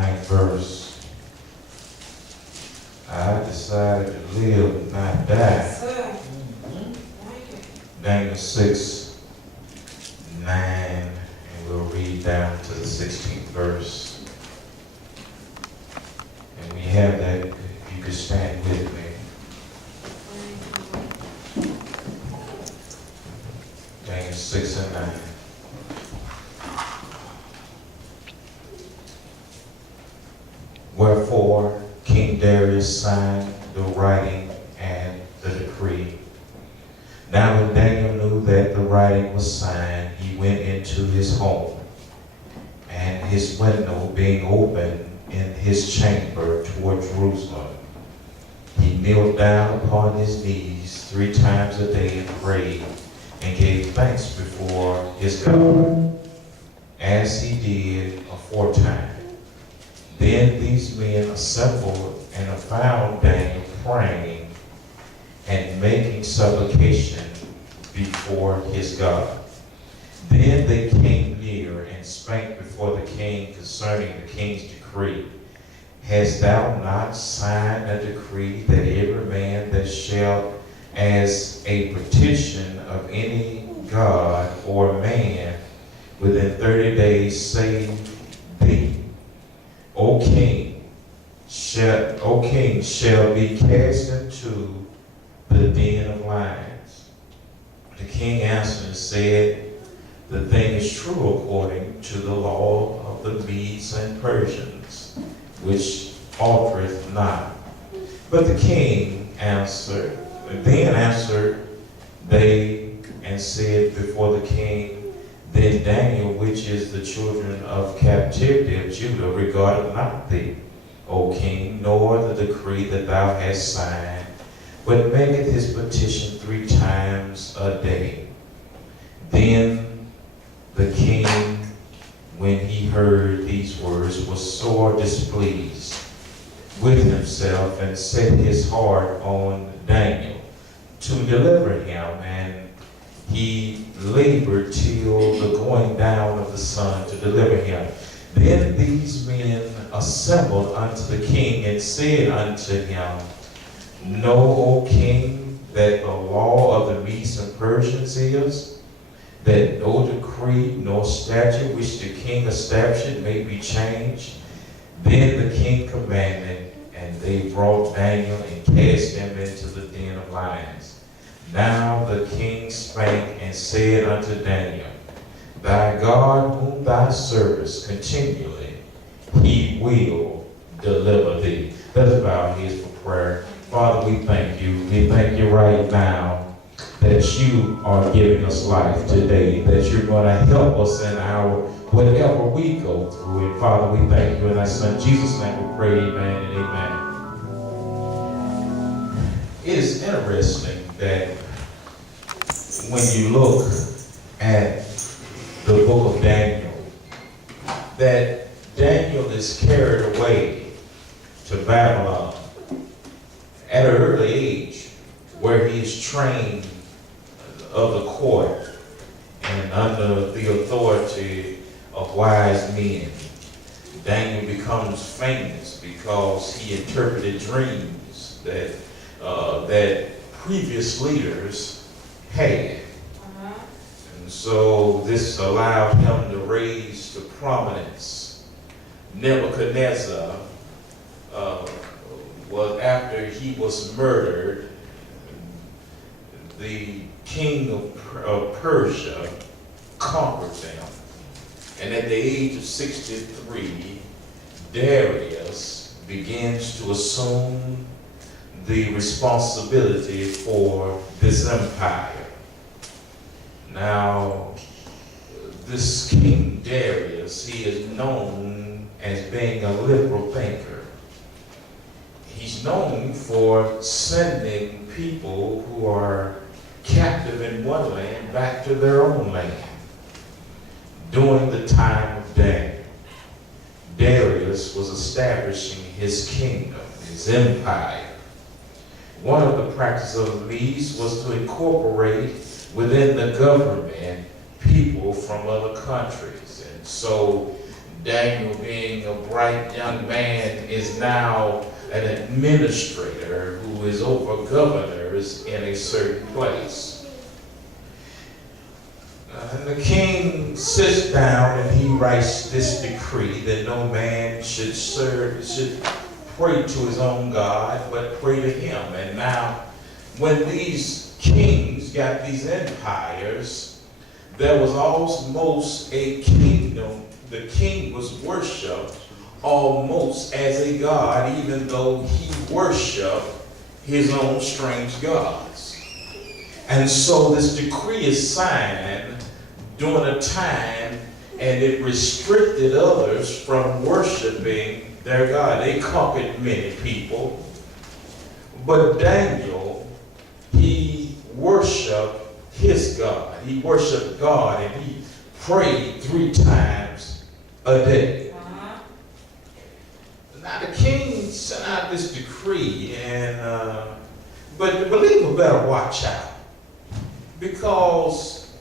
ninth verse. I decided to live and not die. Yes, sir. Thank you. Daniel 6, 9, and we'll read down to the 16th verse. And we have that, if you could stand with me. Daniel 6 and 9. Wherefore King Darius signed the writing and the decree. Now when Daniel knew that the writing was signed, he went into his home, and his window being open in his chamber toward Jerusalem, he kneeled down upon his knees 3 times a day and prayed, and gave thanks before his God, as he did aforetime. Then these men assembled and found Daniel praying and making supplication before his God. Then they came near and spake before the king concerning the king's decree. Hast thou not signed a decree that every man that shall, as a petition of any god or man, within 30 days save thee, O king, shall be cast into the den of lions? The king answered and said, the thing is true according to the law of the Medes and Persians, which altereth not. But the king answered, then answered they and said before the king, then Daniel, which is the children of captivity of Judah, regarded not thee, O king, nor the decree that thou hast signed, but maketh his petition 3 times a day. Then the king, when he heard these words, was sore displeased with himself, and set his heart on Daniel to deliver him, and he labored till the going down of the sun to deliver him. Then these men assembled unto the king and said unto him, Know, O king, that the law of the Medes and Persians is, that no decree nor statute which the king established may be changed. Then the king commanded, and they brought Daniel and cast him into the den of lions. Now the king spake and said unto Daniel, Thy God whom thou servest continually, he will deliver thee. Let us bow our heads for prayer. Father, we thank you. We thank you right now that you are giving us life today, that you're going to help us in our whatever we go through. And Father, we thank you in thy Son Jesus' name we pray, amen and amen. It is interesting that when you look at the book of Daniel, that Daniel is carried away to Babylon at an early age, where he is trained of the court and under the authority of wise men. Daniel becomes famous because he interpreted dreams that previous leaders had. And so this allowed him to raise to prominence. Nebuchadnezzar was, after he was murdered, the king of Persia conquered them. And at the age of 63, Darius begins to assume the responsibility for this empire. Now, this King Darius, he is known as being a liberal thinker. He's known for sending people who are captive in one land back to their own land. During the time of Daniel, Darius was establishing his kingdom, his empire. One of the practices of the Medes was to incorporate within the government people from other countries. And so Daniel, being a bright young man, is now an administrator who is over governors in a certain place. And the king sits down and he writes this decree that no man should pray to his own God, but pray to him. And now, when these kings got these empires, there was almost a kingdom. The king was worshipped almost as a god, even though he worshipped his own strange gods. And so this decree is signed during a time, and it restricted others from worshiping their God. They conquered many people, but Daniel, he worshiped his God. He worshiped God, and he prayed 3 times a day. Now the king sent out this decree, and but the believer better watch out, because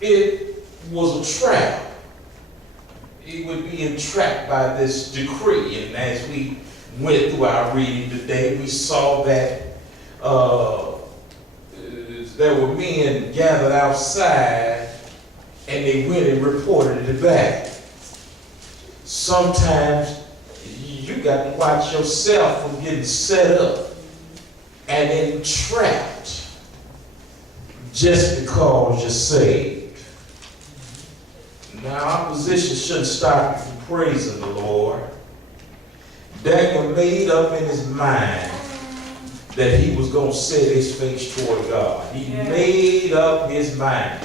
it was a trap. He would be entrapped by this decree. And as we went through our reading today, we saw that there were men gathered outside, and they went and reported it back. Sometimes you got to watch yourself from getting set up and entrapped just because you're saved. Now, opposition shouldn't stop you from praising the Lord. Daniel made up in his mind that he was going to set his face toward God. He made up his mind.